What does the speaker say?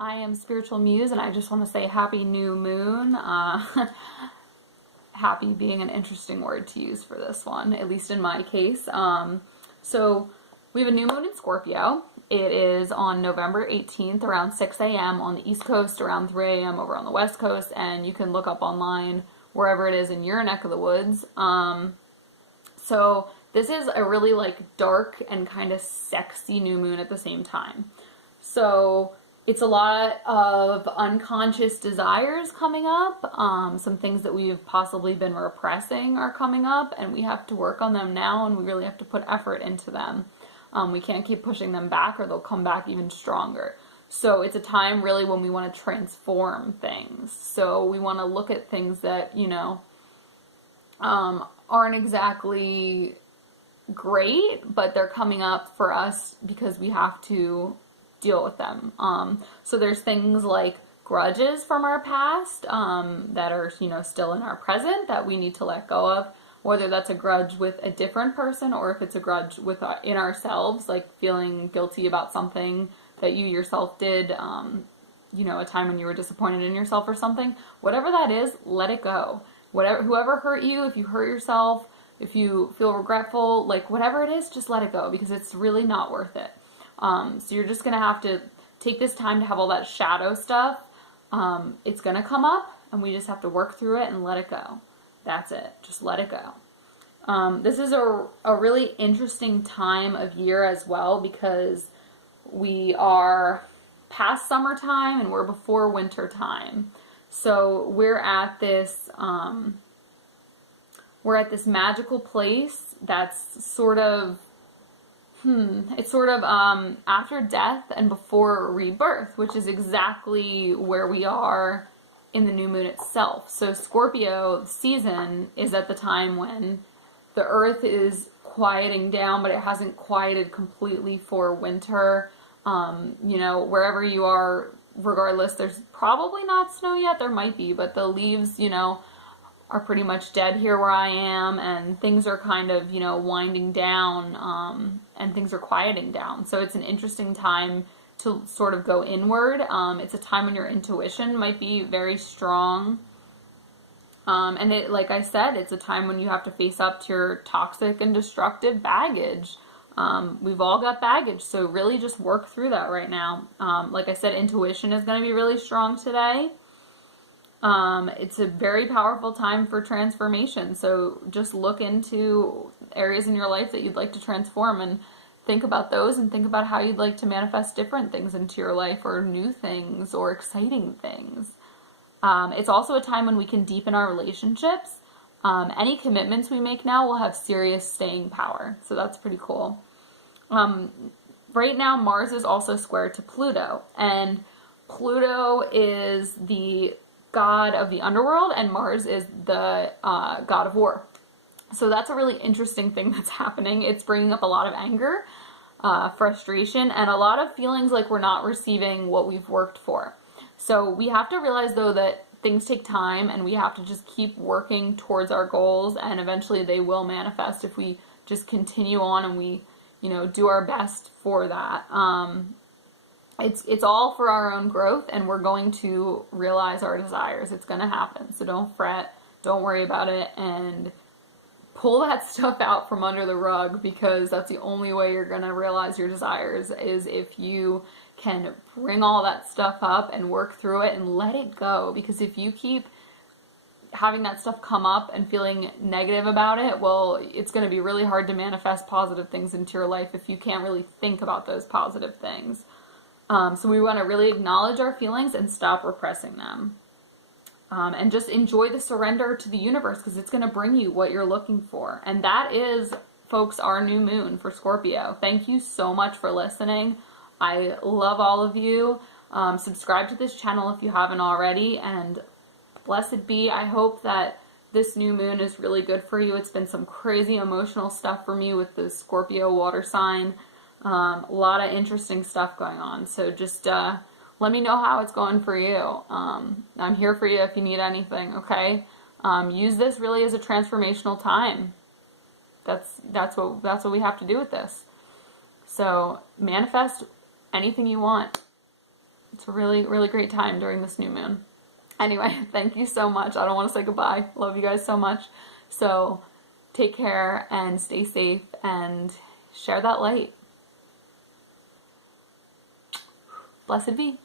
I am Spiritual Muse, and I just want to say happy new moon. Happy being an interesting word to use for this one, at least in my case. So we have a new moon in Scorpio. It is on November 18th around 6 a.m. on the East Coast, around 3 a.m. over on the West Coast, and you can look up online wherever it is in your neck of the woods. So this is a really dark and kind of sexy new moon at the same time. So it's a lot of unconscious desires coming up. Some things that we've possibly been repressing are coming up, and we have to work on them now, and we really have to put effort into them. We can't keep pushing them back or they'll come back even stronger. So it's a time really when we want to transform things. So we want to look at things that, aren't exactly great, but they're coming up for us because we have to deal with them. So there's things like grudges from our past that are, still in our present that we need to let go of. Whether that's a grudge with a different person or if it's a grudge in ourselves, like feeling guilty about something that you yourself did, a time when you were disappointed in yourself or something. Whatever that is, let it go. Whoever hurt you, if you hurt yourself, if you feel regretful, whatever it is, just let it go because it's really not worth it. So you're just going to have to take this time to have all that shadow stuff. It's going to come up and we just have to work through it and let it go. That's it. Just let it go. This is a really interesting time of year as well because we are past summertime and we're before winter time. So we're at this magical place that's sort of after death and before rebirth, which is exactly where we are in the new moon itself. So Scorpio season is at the time when the earth is quieting down, but it hasn't quieted completely for winter. Wherever you are, regardless, there's probably not snow yet. There might be, but the leaves, are pretty much dead here where I am, and things are kind of, winding down, and things are quieting down. So it's an interesting time to sort of go inward. It's a time when your intuition might be very strong. And it, like I said, it's a time when you have to face up to your toxic and destructive baggage. We've all got baggage, so really just work through that right now. Like I said, intuition is going to be really strong today. It's a very powerful time for transformation. So just look into areas in your life that you'd like to transform and think about those and think about how you'd like to manifest different things into your life or new things or exciting things. It's also a time when we can deepen our relationships. Any commitments we make now will have serious staying power. So that's pretty cool. Right now, Mars is also square to Pluto, and Pluto is the god of the underworld and Mars is the god of war. So that's a really interesting thing that's happening. It's bringing up a lot of anger, frustration, and a lot of feelings like we're not receiving what we've worked for. So we have to realize though that things take time and we have to just keep working towards our goals, and eventually they will manifest if we just continue on and we, do our best for that. It's all for our own growth, and we're going to realize our desires. It's going to happen. So don't fret, don't worry about it, and pull that stuff out from under the rug, because that's the only way you're going to realize your desires, is if you can bring all that stuff up and work through it and let it go. Because if you keep having that stuff come up and feeling negative about it, well, it's going to be really hard to manifest positive things into your life if you can't really think about those positive things. So we want to really acknowledge our feelings and stop repressing them. And just enjoy the surrender to the universe, because it's going to bring you what you're looking for. And that is, folks, our new moon for Scorpio. Thank you so much for listening. I love all of you. Subscribe to this channel if you haven't already, and blessed be. I hope that this new moon is really good for you. It's been some crazy emotional stuff for me with the Scorpio water sign. A lot of interesting stuff going on. So just let me know how it's going for you. I'm here for you if you need anything, okay? Use this really as a transformational time. That's what we have to do with this. So manifest anything you want. It's a really, really great time during this new moon. Anyway, thank you so much. I don't want to say goodbye. Love you guys so much. So take care and stay safe and share that light. Blessed be.